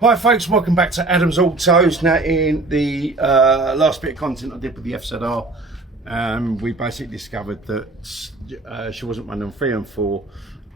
Hi folks, welcome back to Adam's Autos. Now in the last bit of content I did with the FZR, we basically discovered that she wasn't running 3 and 4,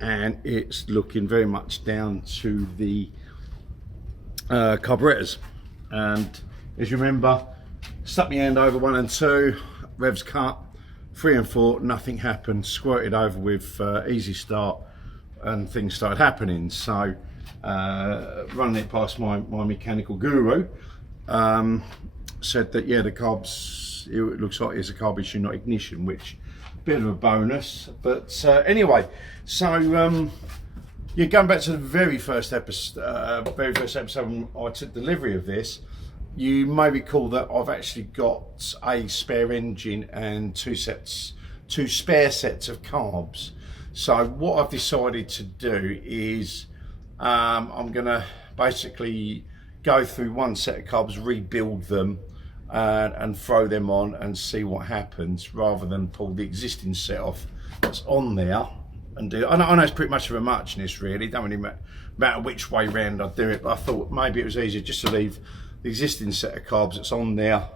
and it's looking very much down to the carburetors. And as you remember, stuck my hand over 1 and 2, revs cut, 3 and 4, nothing happened, squirted over with easy start and things started happening. So running it past my mechanical guru, said that yeah, the carbs, it looks like it's a carb issue, not ignition, which bit of a bonus. But anyway, so yeah, going back to the very first episode when I took delivery of this, you may recall that I've actually got a spare engine and two spare sets of carbs. So what I've decided to do is I'm gonna basically go through one set of carbs, rebuild them and throw them on and see what happens, rather than pull the existing set off that's on there and do. I know it's pretty much of a muchness really, don't really matter which way round I do it, but I thought maybe it was easier just to leave the existing set of carbs that's on there,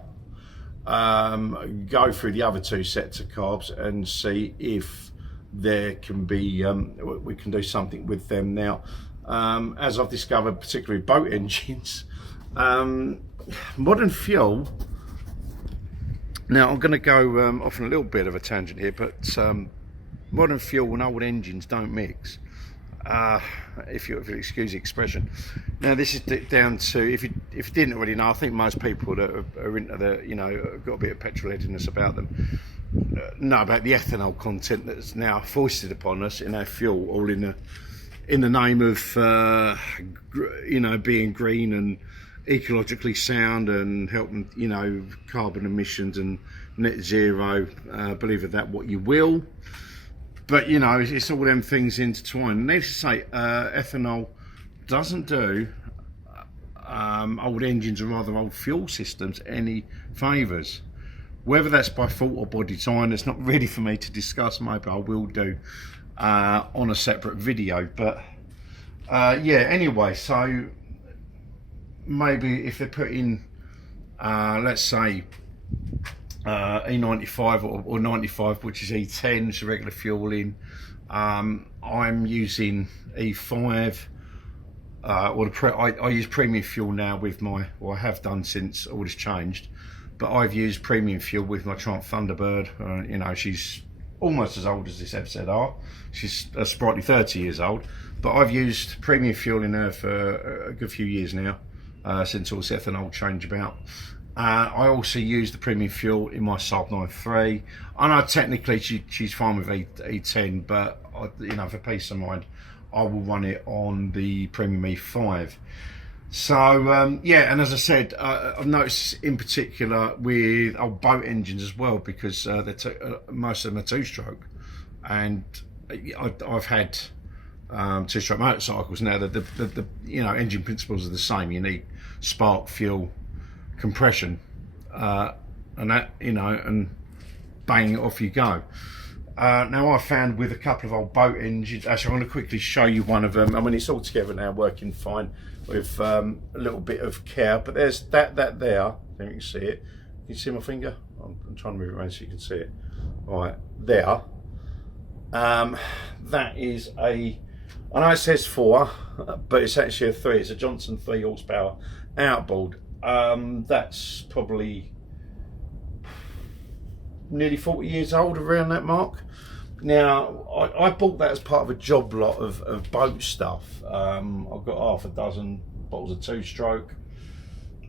go through the other 2 sets of carbs and see if there can be we can do something with them. Now as I've discovered, particularly boat engines, modern fuel, now I'm going to go off on a little bit of a tangent here, but modern fuel and old engines don't mix, if you excuse the expression. Now this is down to, if you didn't already know, I think most people that are into the, you know, got a bit of petrol headiness about them, know about the ethanol content that's now foisted upon us in our fuel, all in the name of you know, being green and ecologically sound and helping, you know, carbon emissions and net zero, believe it that what you will, but you know, it's all them things intertwined. Needless to say, ethanol doesn't do old engines or rather old fuel systems any favours. Whether that's by fault or by design, it's not really for me to discuss. Maybe I will do on a separate video, but yeah, anyway, so maybe if they put in let's say E95 or 95, which is E10, it's a regular fuel in, I'm using E5, I use premium fuel now with my, well, I have done since all this changed, but I've used premium fuel with my Triumph Thunderbird. You know, she's almost as old as this FZR. She's a sprightly 30 years old, but I've used premium fuel in her for a good few years now, since all this ethanol change about. I also use the premium fuel in my Saab 9-3. I know technically she's fine with E10, but you know, for peace of mind, I will run it on the premium E5. So yeah, and as I said, I've noticed in particular with old boat engines as well, because most of them are 2-stroke, and I've had 2-stroke motorcycles. Now the you know, engine principles are the same. You need spark, fuel, compression, and that, you know, and bang, off you go. Now I found with a couple of old boat engines, actually I'm going to quickly show you one of them. I mean, it's all together now, working fine with a little bit of care, but there's that there, I think you can see it. Can you see my finger? I'm trying to move it around so you can see it. Right there, that is a, I know it says 4, but it's actually a 3. It's a Johnson 3 horsepower outboard. That's probably nearly 40 years old, around that mark. Now I bought that as part of a job lot of boat stuff. I've got half a dozen bottles of 2-stroke.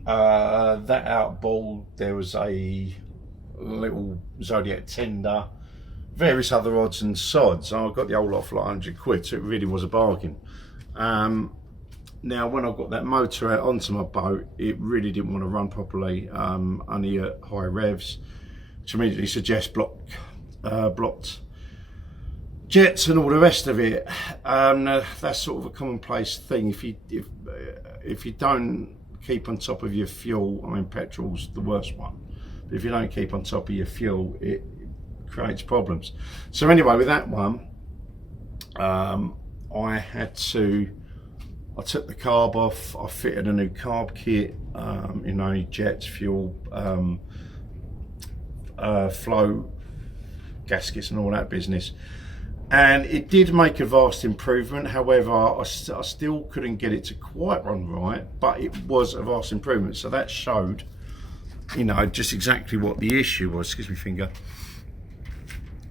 That outboard, there was a little Zodiac tender, various other odds and sods. I got the whole lot for like 100 quid, so it really was a bargain. Now when I got that motor out onto my boat, it really didn't want to run properly, only at high revs, which immediately suggests blocked jets and all the rest of it. That's sort of a commonplace thing. If you don't keep on top of your fuel, I mean, petrol's the worst one, but if you don't keep on top of your fuel, it creates problems. So anyway, with that one, I had to I took the carb off, I fitted a new carb kit, you know, jets, fuel, flow, gaskets and all that business. And it did make a vast improvement. However, I still couldn't get it to quite run right, but it was a vast improvement. So that showed, you know, just exactly what the issue was. Excuse me, finger.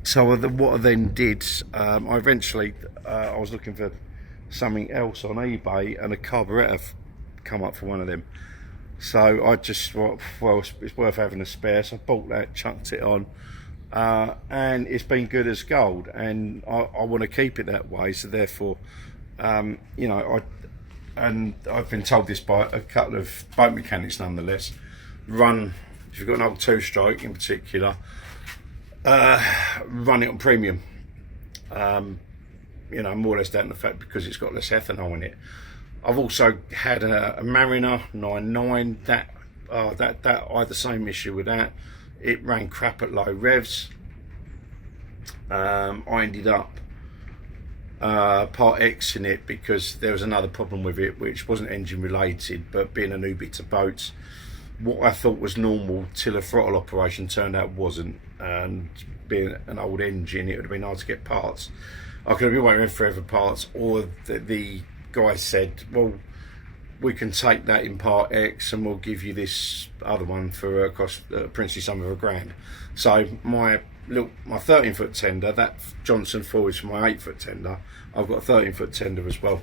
So what I then did, I eventually, I was looking for something else on eBay, and a carburetor come up for one of them. So I just thought, well, it's worth having a spare, so I bought that, chucked it on, and it's been good as gold, and I want to keep it that way. So therefore, you know, I've been told this by a couple of boat mechanics nonetheless, run, if you've got an old two-stroke in particular, run it on premium. You know, more or less down to the fact because it's got less ethanol in it. I've also had a Mariner 99 that I had the same issue with that. It ran crap at low revs. I ended up part X in it because there was another problem with it which wasn't engine related, but being a newbie to boats, what I thought was normal till a throttle operation turned out wasn't, and being an old engine, it would have been hard to get parts. I could have been waiting forever parts, or the guy said, well, we can take that in part X and we'll give you this other one for a cost, princely sum of £1,000. So my 13-foot tender, that Johnson Ford is for my 8-foot tender. I've got a 13-foot tender as well.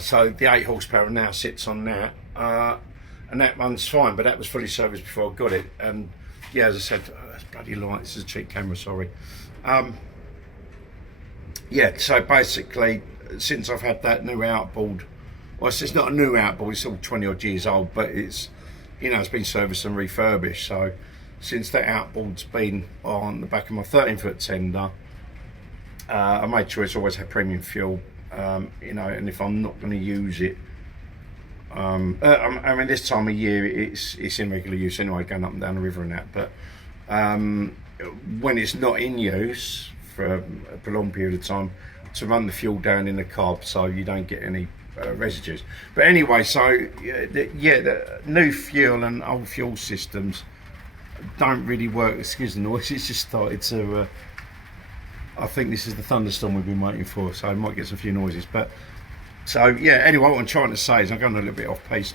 So the 8 horsepower now sits on that, and that runs fine, but that was fully serviced before I got it. And yeah, as I said, it's bloody light, this is a cheap camera, sorry. Yeah, so basically, since I've had that new outboard, well, it's not a new outboard, it's all 20 odd years old, but it's, you know, it's been serviced and refurbished. So since that outboard's been on the back of my 13-foot tender, I made sure it's always had premium fuel, you know, and if I'm not going to use it, I mean, this time of year it's in regular use anyway, going up and down the river and that, but when it's not in use for a prolonged period of time, to run the fuel down in the carb so you don't get any residues. But anyway, so the new fuel and old fuel systems don't really work. Excuse the noise, it's just started to I think this is the thunderstorm we've been waiting for, so I might get some few noises. But so yeah, anyway, what I'm trying to say is, I'm going a little bit off pace,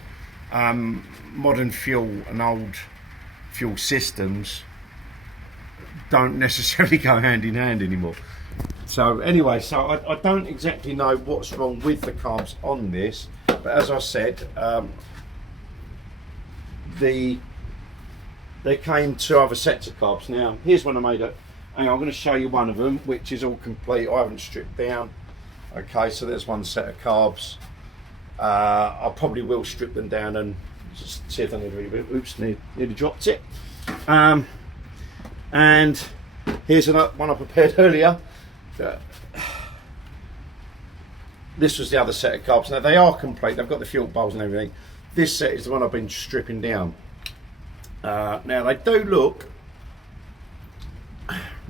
modern fuel and old fuel systems don't necessarily go hand in hand anymore. So anyway, so I don't exactly know what's wrong with the carbs on this, but as I said, they came 2 other sets of carbs. Now here's one I made up. Hang on, I'm going to show you one of them, which is all complete. I haven't stripped down. Okay, so there's one set of carbs. I probably will strip them down and just see if they need a really. Oops, nearly dropped it. And here's another one I prepared earlier. This was the other set of carbs. Now they are complete, they've got the fuel bowls and everything. This set is the one I've been stripping down. Now they do look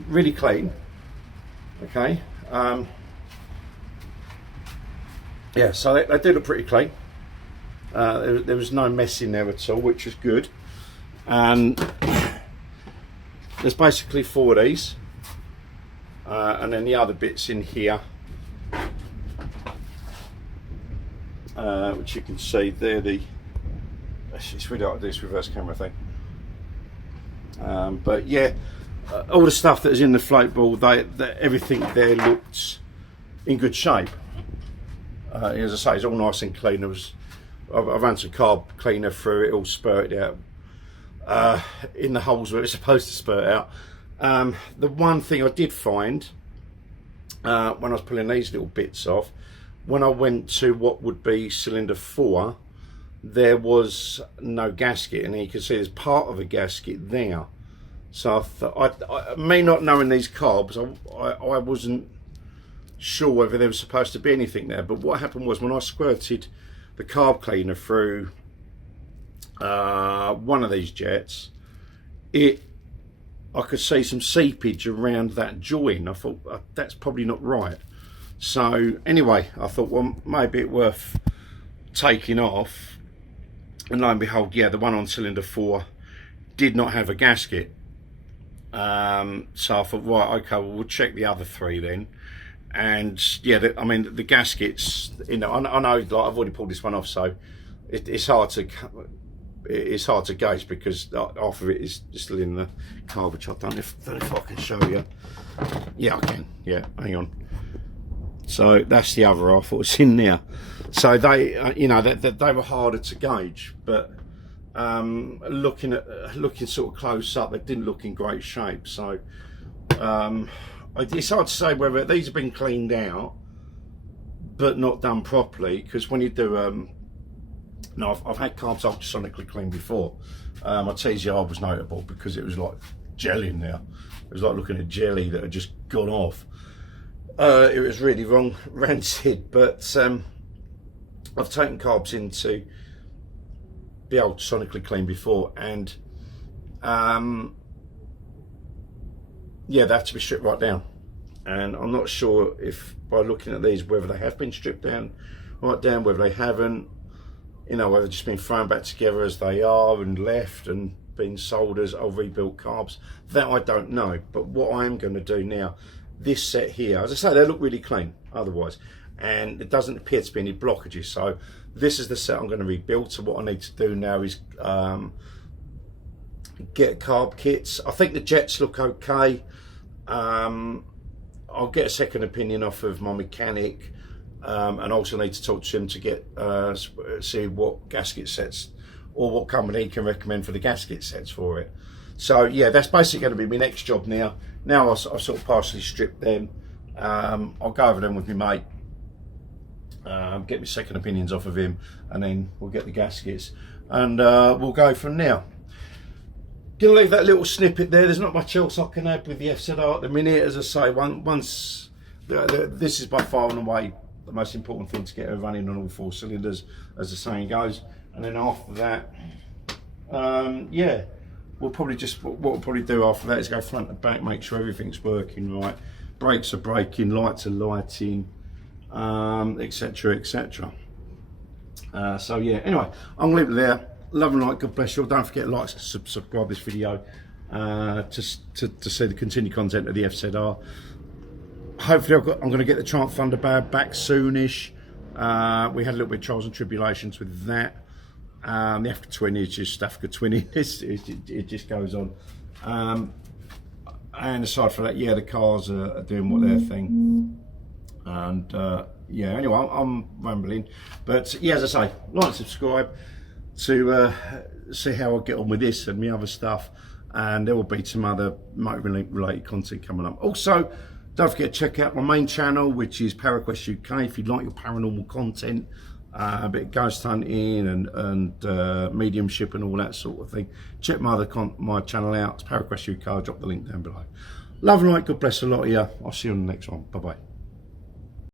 really clean, okay. Yeah, so they do look pretty clean. There was no mess in there at all, which is good. And there's basically 4 of these, and then the other bits in here, which you can see they're the, it's really hard to do this reverse camera thing, but yeah, all the stuff that is in the float ball, everything there looks in good shape. As I say, it's all nice and clean. I've ran some carb cleaner through it, all spurted out in the holes where it's supposed to spurt out. The one thing I did find when I was pulling these little bits off, when I went to what would be cylinder 4, there was no gasket, and you can see there's part of a gasket there. So I thought, me not knowing these carbs, I wasn't sure whether there was supposed to be anything there. But what happened was, when I squirted the carb cleaner through one of these jets, I could see some seepage around that join. I thought, that's probably not right. So anyway, I thought, well, maybe it's worth taking off, and lo and behold, yeah, the one on cylinder 4 did not have a gasket. So I thought, right, okay, well, we'll check the other 3 then. And yeah, I mean, the gaskets, you know, I know, like, I've already pulled this one off, so it's hard to gauge, because half of it is still in the carb, which I don't know if I can show you. Yeah, I can. Yeah, hang on. So that's the other half that was in there. So they, you know, they were harder to gauge, but looking sort of close up, they didn't look in great shape. So it's hard to say whether these have been cleaned out but not done properly, because when you do no, I've had carbs ultrasonically cleaned before. My TZR was notable because it was like gel in there. It was like looking at jelly that had just gone off. It was really rancid, but I've taken carbs in to be ultrasonically clean before, and yeah, they have to be stripped right down. And I'm not sure if, by looking at these, whether they have been stripped down right down, whether they haven't, you know, whether they've just been thrown back together as they are and left and been sold as rebuilt carbs. That I don't know. But what I am going to do now, this set here, as I say, they look really clean otherwise, and it doesn't appear to be any blockages. So this is the set I'm going to rebuild. So what I need to do now is get carb kits. I think the jets look okay. I'll get a second opinion off of my mechanic, and also need to talk to him to get see what gasket sets or what company he can recommend for the gasket sets for it. So yeah, that's basically going to be my next job now. Now I've sort of partially stripped them. I'll go over them with my mate, get my second opinions off of him, and then we'll get the gaskets, and we'll go from now. Gonna leave that little snippet there. There's not much else I can add with the FZR at the minute. As I say, once this is by far and away the most important thing, to get her running on all 4 cylinders, as the saying goes. And then after that, yeah, we'll probably just, what we'll probably do after that is go front and back, make sure everything's working right, brakes are braking, lights are lighting, etc, etc. So yeah, anyway, I'm gonna leave it there. Love and light, God bless you all. Don't forget to like, subscribe this video to see the continued content of the FZR. Hopefully I'm going to get the Triumph Thunderbird back soonish. We had a little bit of trials and tribulations with that. The Africa Twin is just Africa Twinning. It just goes on. And aside from that, yeah, the cars are doing what their thing. And yeah, anyway, I'm rambling. But yeah, as I say, like and subscribe to see how I get on with this and my other stuff, and there will be some other motor related content coming up. Also, don't forget to check out my main channel, which is ParaQuest UK, if you'd like your paranormal content, a bit of ghost hunting and mediumship and all that sort of thing. Check my channel out. It's ParaQuest UK. I'll drop the link down below. Love and light, God bless a lot of you. I'll see you on the next one. Bye bye.